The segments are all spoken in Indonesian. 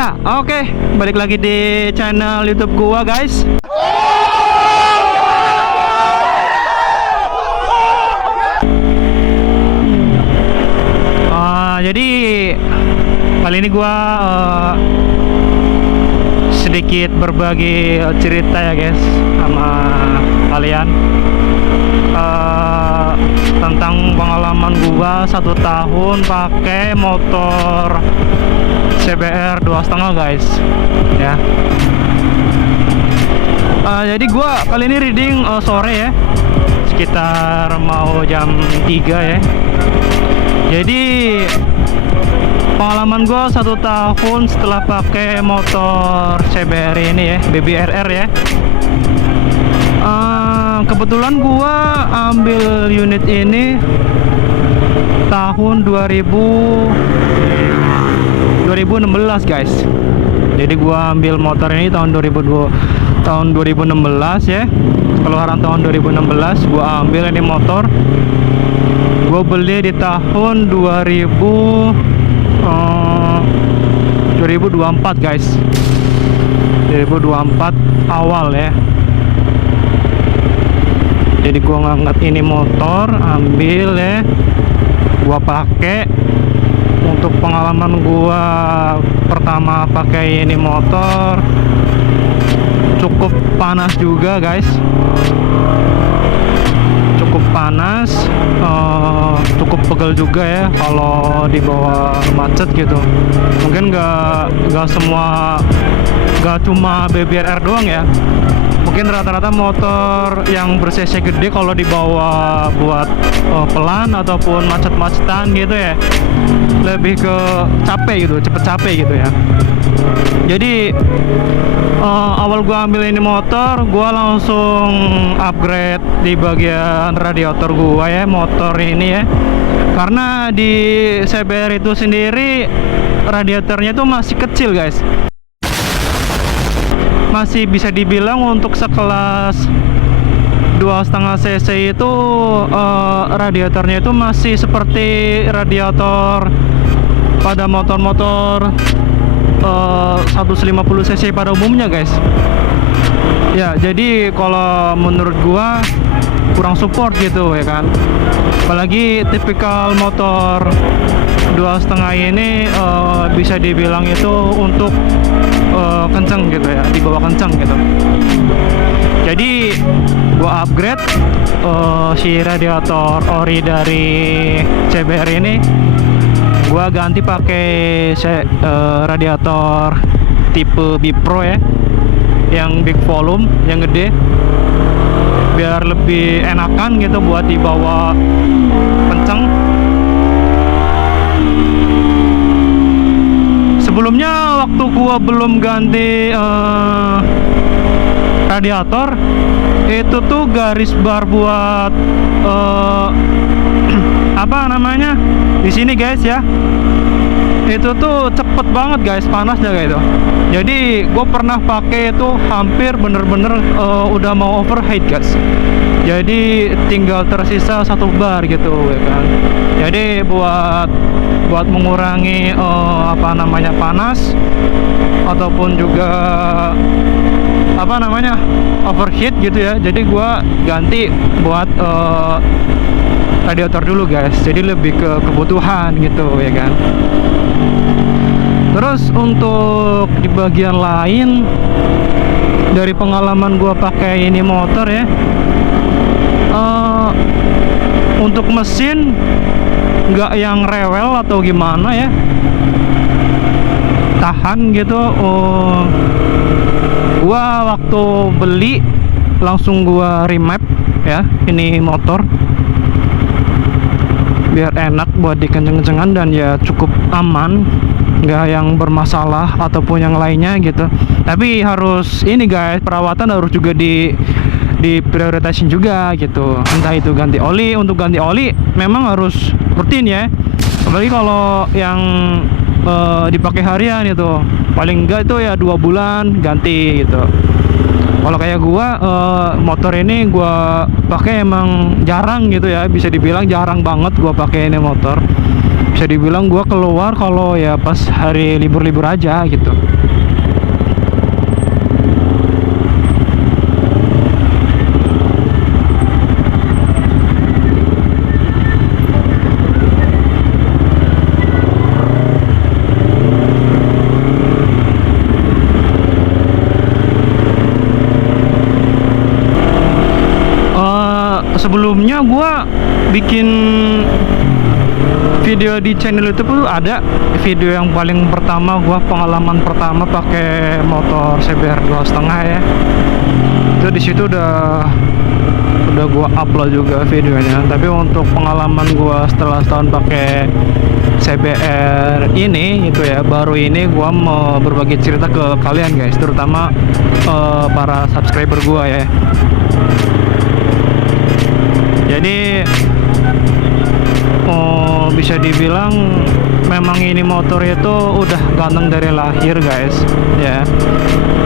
Ya, oke. Balik lagi di channel YouTube gua, guys. Jadi kali ini gua sedikit berbagi cerita ya, guys, sama kalian tentang pengalaman gua 1 tahun pakai motor CBR 2,5, guys, ya. Jadi gua kali ini reading sore ya, sekitar mau jam 3 ya. Jadi pengalaman gua 1 tahun setelah pakai motor CBR ini ya, BBRR ya. Kebetulan gua ambil unit ini tahun 2016, guys. Jadi gua ambil motor ini tahun 2016 ya. Keluaran tahun 2016 gua ambil ini motor. Gua beli di tahun 2024, guys. 2024 awal ya. Jadi gua ngangkat ini motor, ambil ya, gua pakai. Untuk pengalaman gua pertama pakai ini motor, cukup panas juga, guys. Cukup panas, cukup pegel juga ya kalau dibawa macet gitu. Mungkin nggak semua, nggak cuma BBRR doang ya. Mungkin rata-rata motor yang ber-cc gede kalau dibawa buat pelan ataupun macet-macetan gitu ya, lebih ke capek gitu, cepet capek gitu ya. Jadi awal gua ambil ini motor, gua langsung upgrade di bagian radiator gua ya, motor ini ya. Karena di CBR itu sendiri radiatornya itu masih kecil, guys. Masih bisa dibilang untuk sekelas 2,5 cc itu radiatornya itu masih seperti radiator pada motor-motor 150 cc pada umumnya, guys. Ya, jadi kalau menurut gua kurang support gitu ya kan. Apalagi tipikal motor 2,5 ini bisa dibilang itu untuk kenceng gitu ya, dibawa kenceng gitu. Jadi gua upgrade si radiator ori dari CBR ini, gua ganti pakai radiator tipe Bipro ya, yang big volume, yang gede, biar lebih enakan gitu buat dibawa kenceng. Sebelumnya waktu gua belum ganti radiator, itu tuh garis bar buat apa namanya di sini, guys ya, itu tuh cepet banget, guys, panasnya kayak itu. Jadi gue pernah pakai itu hampir bener-bener udah mau overheat, guys. Jadi tinggal tersisa 1 bar gitu ya kan. Jadi buat mengurangi apa namanya panas ataupun juga apa namanya overheat gitu ya. Jadi gua ganti buat radiator dulu, guys. Jadi lebih ke kebutuhan gitu ya kan. Terus untuk di bagian lain dari pengalaman gua pakai ini motor ya, untuk mesin nggak yang rewel atau gimana ya, tahan gitu. Gua waktu beli langsung gua remap ya ini motor biar enak buat dikenceng-kencengan dan ya cukup aman, nggak yang bermasalah ataupun yang lainnya gitu. Tapi harus ini, guys, perawatan harus juga diprioritasin juga gitu. Entah itu ganti oli. Untuk ganti oli memang harus rutin ya, apalagi kalau yang dipakai harian itu paling enggak itu ya 2 bulan ganti gitu. Kalau kayak gua motor ini gua pakai emang jarang gitu ya, bisa dibilang jarang banget gua pakai ini motor. bisa dibilang gua keluar kalau ya pas hari libur-libur aja gitu. Sebelumnya gua bikin video di channel YouTube tuh ada video yang paling pertama, gua pengalaman pertama pakai motor CBR 2,5 ya. Itu di situ udah gua upload juga videonya. Tapi untuk pengalaman gua setelah setahun pakai CBR ini itu ya, baru ini gua mau berbagi cerita ke kalian guys, terutama para subscriber gua ya. Jadi bisa dibilang memang ini motor itu udah ganteng dari lahir guys ya.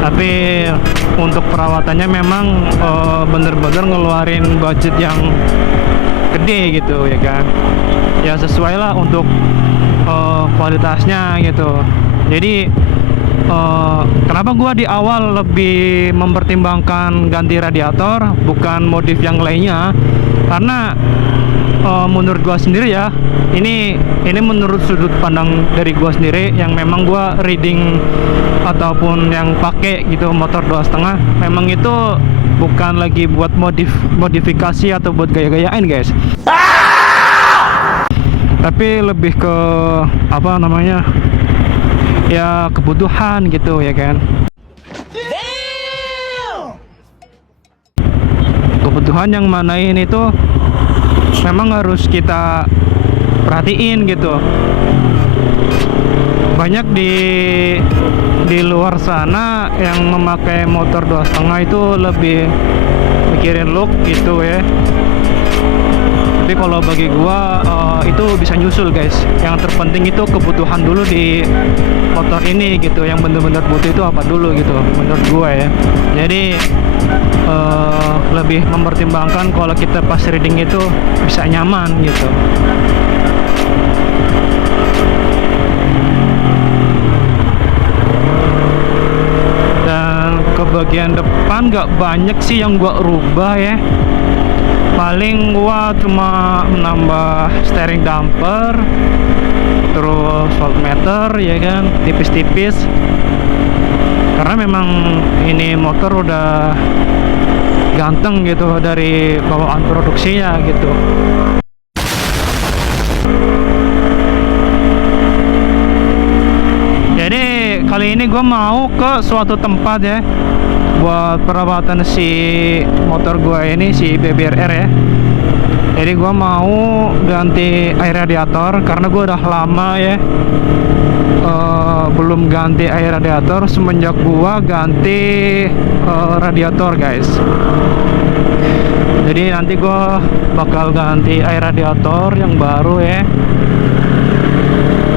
Tapi untuk perawatannya memang bener-bener ngeluarin budget yang gede gitu ya kan. Ya sesuai lah untuk kualitasnya gitu. Jadi kenapa gua di awal lebih mempertimbangkan ganti radiator bukan modif yang lainnya, karena menurut gua sendiri ya, ini menurut sudut pandang dari gua sendiri yang memang gua reading ataupun yang pakai gitu motor 2,5, memang itu bukan lagi buat modifikasi atau buat gaya-gayain guys, tapi lebih ke apa namanya ya, kebutuhan gitu ya kan. Kebutuhan yang mana ini tuh memang harus kita perhatiin gitu. Banyak di luar sana yang memakai motor 2,5 itu lebih mikirin look gitu ya. Tapi kalau bagi gua itu bisa nyusul guys. Yang terpenting itu kebutuhan dulu di motor ini gitu. Yang bener-bener butuh itu apa dulu gitu menurut gua ya. Jadi lebih mempertimbangkan kalau kita pas riding itu bisa nyaman gitu. Dan ke bagian depan gak banyak sih yang gua rubah ya. Paling gua cuma menambah steering damper, terus voltmeter ya kan, tipis-tipis. Karena memang ini motor udah ganteng gitu dari bawaan produksinya gitu. Jadi kali ini gue mau ke suatu tempat ya buat perawatan si motor gue ini, si BBRR ya. Jadi gue mau ganti air radiator karena gue udah lama ya belum ganti air radiator semenjak gua ganti radiator guys. Jadi nanti gua bakal ganti air radiator yang baru ya,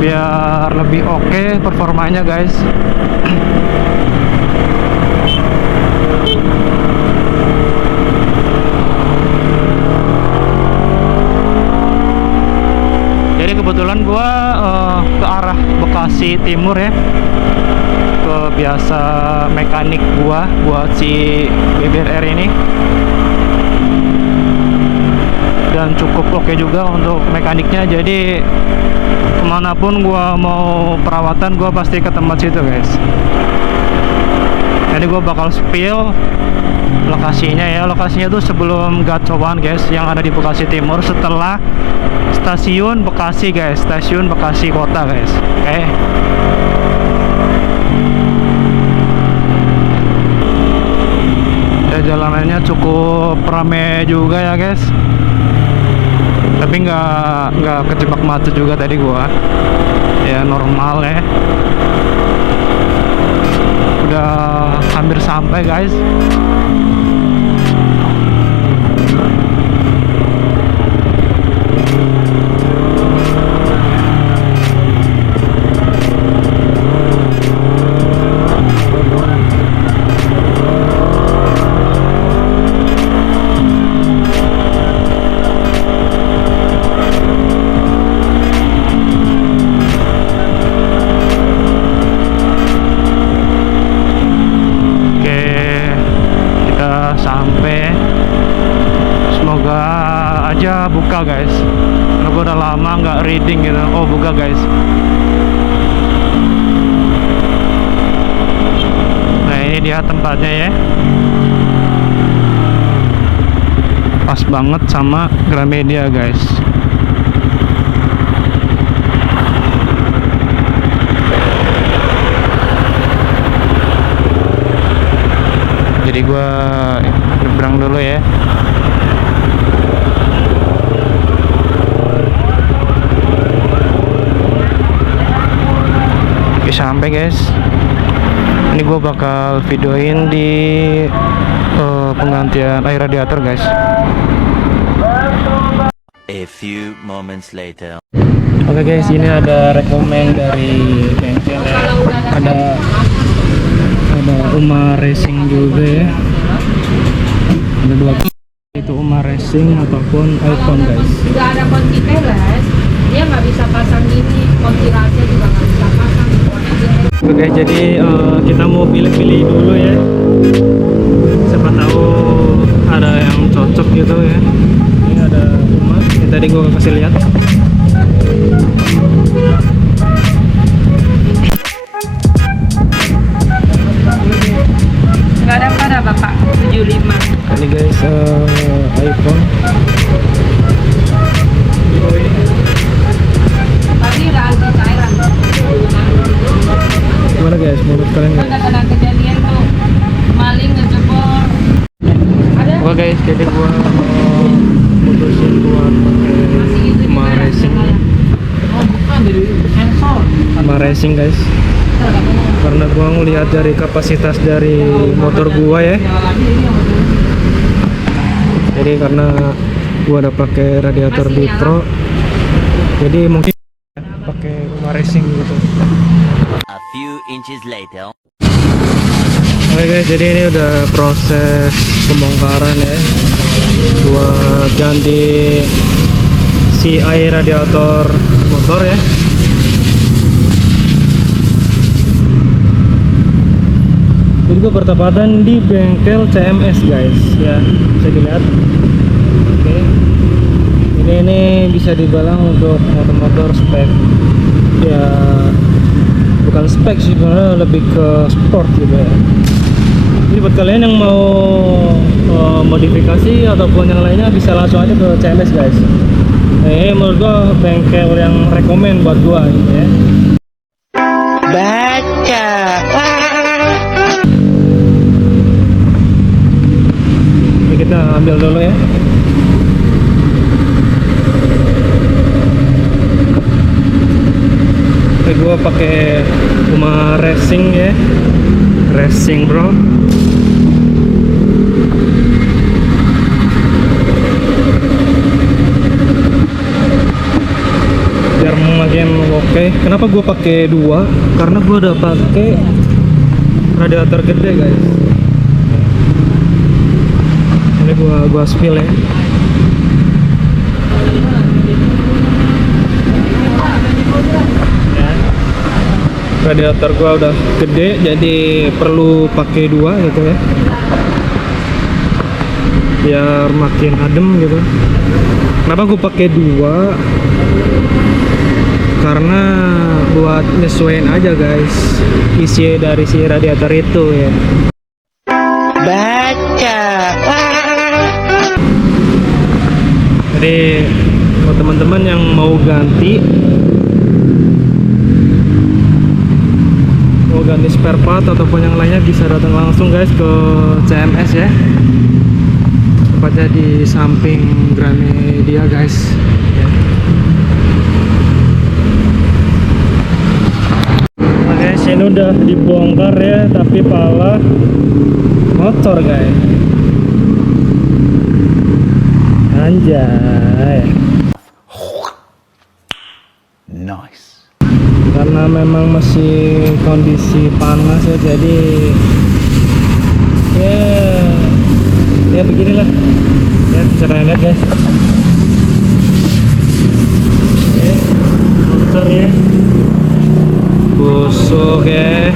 biar lebih oke performanya guys. Jadi kebetulan gua ke arah Bekasi Timur ya, ke biasa mekanik gua buat si BBRR ini, dan cukup oke juga untuk mekaniknya. Jadi kemanapun gua mau perawatan gua pasti ke tempat situ guys. Jadi gua bakal spill lokasinya ya. Lokasinya tuh sebelum Gacoan guys, yang ada di Bekasi Timur, setelah stasiun Bekasi guys, stasiun Bekasi kota guys. Oke. Ya, jalanannya cukup rame juga ya guys, tapi nggak kejebak macet juga tadi gua ya, normal ya. Udah hampir sampai guys. ya. Semoga aja buka guys. Karena gue udah lama nggak reading gitu. Oh buka guys. Nah ini dia tempatnya ya. Pas banget sama Gramedia guys. Jadi gua nyebrang dulu ya. Oke sampai guys. Ini gua bakal videoin di penggantian air radiator guys. A few moments later. Oke guys, ini ada rekomen dari bengkel ya. Ada Uma Racing juga ya. Ada dua, itu Uma Racing ataupun iPhone guys. Nggak ada kunci teles, dia nggak bisa pasang gini, kunci rahasia juga nggak bisa pasang. Oke, jadi kita mau pilih-pilih dulu ya. Siapa tahu ada yang cocok gitu ya. Ini ada Uma, ini tadi gua kasih lihat. Nggak ada pada Bapak 75. Ini guys iPhone. Tadi udah anti cairan. Gimana guys, menurut kalian guys? Udah kena kejadian tuh maling ngejebol. Ada? Oke guys, jadi gua mutusin buat pakai Uma Racing. Oh bukan dari sensor. Uma Racing guys. Karena gua ngelihat dari kapasitas dari motor gua ya. Jadi karena gua udah pakai radiator di Pro, jadi mungkin pakai Uma Racing gitu. A few inches later. Oke guys, jadi ini udah proses pembongkaran ya. Buat ganti CI radiator motor ya. Jadi gue bertepatan di bengkel CMS guys ya, bisa dilihat. Oke, ini bisa dibilang untuk motor-motor spek ya, bukan spek sih sebenarnya, lebih ke sport gitu ya. Jadi buat kalian yang mau modifikasi ataupun yang lainnya bisa langsung aja ke CMS guys. Nah, ini menurut gue bengkel yang rekomen buat gue gitu ya. Baca. Kita ambil dulu ya. Oke, gua pakai Uma Racing ya. Racing bro. Biar makin oke. Kenapa gua pakai dua? Karena gua udah pakai radiator gede guys. Ini gua spill ya. Radiator gua udah gede, jadi perlu pakai dua gitu ya, biar makin adem gitu. Kenapa gua pakai dua? Karena buat nyesuaiin aja guys isi dari si radiator itu ya. Baca. Jadi buat teman-teman yang mau ganti spare part ataupun yang lainnya bisa datang langsung guys ke CMS ya. Tepatnya di samping Gramedia guys ya. Oke guys, ini udah dibongkar ya, tapi pala motor guys. Anjay. Nice. Karena memang masih kondisi panas ya, jadi ya beginilah ya, bisa kalian lihat guys. Oke, motor ya busuk ya.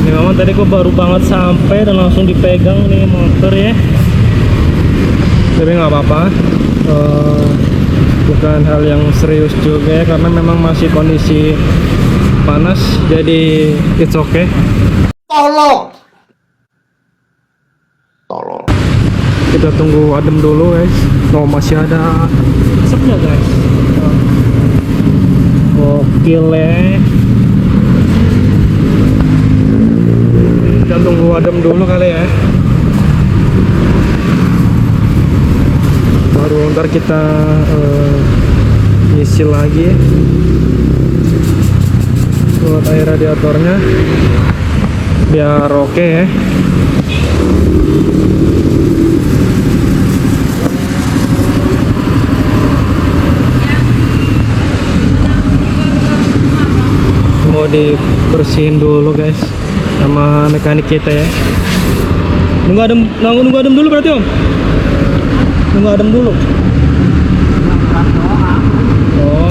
Ini memang Memang tadi gue baru banget sampai dan langsung dipegang nih motor ya. Tapi nggak apa-apa. Bukan hal yang serius juga ya, karena memang masih kondisi panas, jadi it's okay. Tolong. Kita tunggu adem dulu guys. Oh, masih ada asapnya guys. Gokil ya. Kita tunggu adem dulu kali ya. Baru ntar kita isi lagi buat air radiatornya biar oke ya. Mau dibersihin dulu guys sama mekanik kita ya. Nunggu adem dulu berarti om. Nunggu adem dulu. Oh,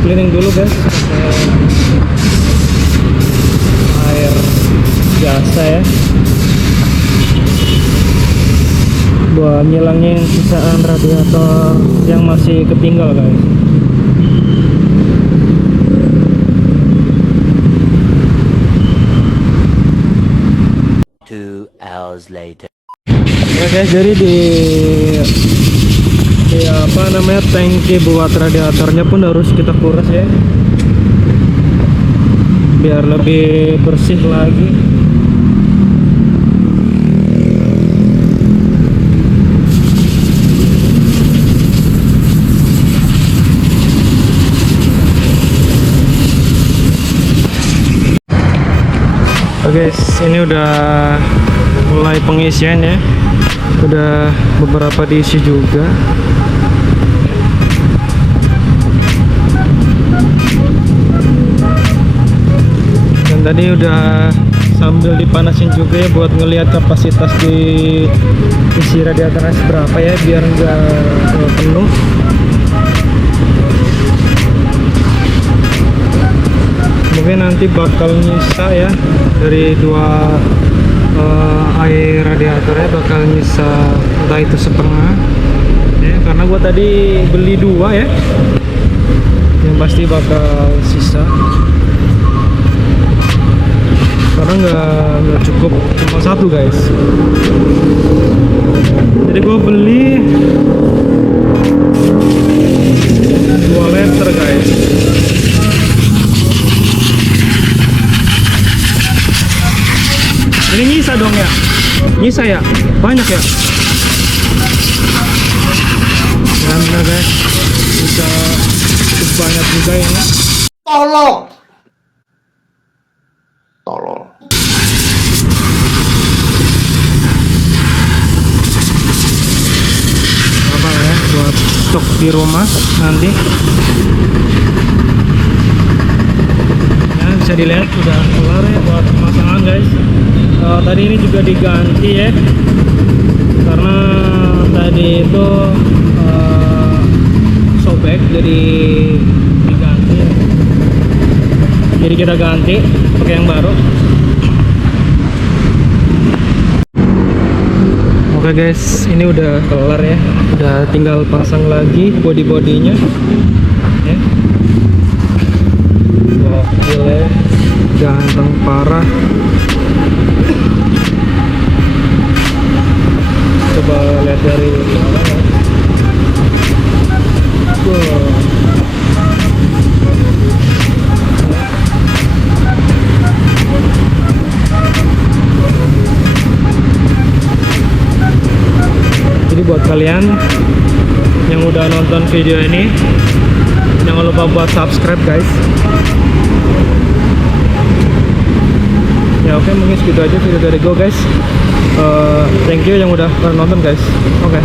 cleaning dulu guys. Air biasa ya. Buat ngilangin sisaan radiator yang masih ketinggal guys. 2 hours later. Ya guys, jadi di apa namanya tangki buat radiatornya pun harus kita kuras ya, biar lebih bersih lagi. Oke guys, ini udah mulai pengisian ya. Udah beberapa diisi juga. Dan tadi udah sambil dipanasin juga ya buat ngelihat kapasitas di isi radiatornya seberapa ya, biar nggak penuh. Mungkin nanti bakal nyisa ya dari dua air radiatornya, bakal nyisa entah itu setengah ya, karena gua tadi beli dua ya, yang pasti bakal sisa karena nggak cukup cuma satu guys. Jadi gua beli 2 liter guys. Ini nyisa dong ya? Nyisa ya? Banyak ya? Alhamdulillah guys, bisa cukup banyak juga ya. Tolong. Apa ya, buat stok di rumah nanti. Ya, bisa dilihat sudah kelar ya buat pemasangan guys. Tadi ini juga diganti ya, karena tadi itu sobek, jadi diganti ya. Jadi kita ganti pakai yang baru. Oke guys, ini udah kelar ya, udah tinggal pasang lagi body-bodinya ya. Gokil ya, ganteng parah. Coba lihat dari bawah ya. Jadi buat kalian yang udah nonton video ini, jangan lupa buat subscribe guys. Ya oke, mungkin segitu aja video dari gue guys. Thank you yang udah nonton guys. Oke.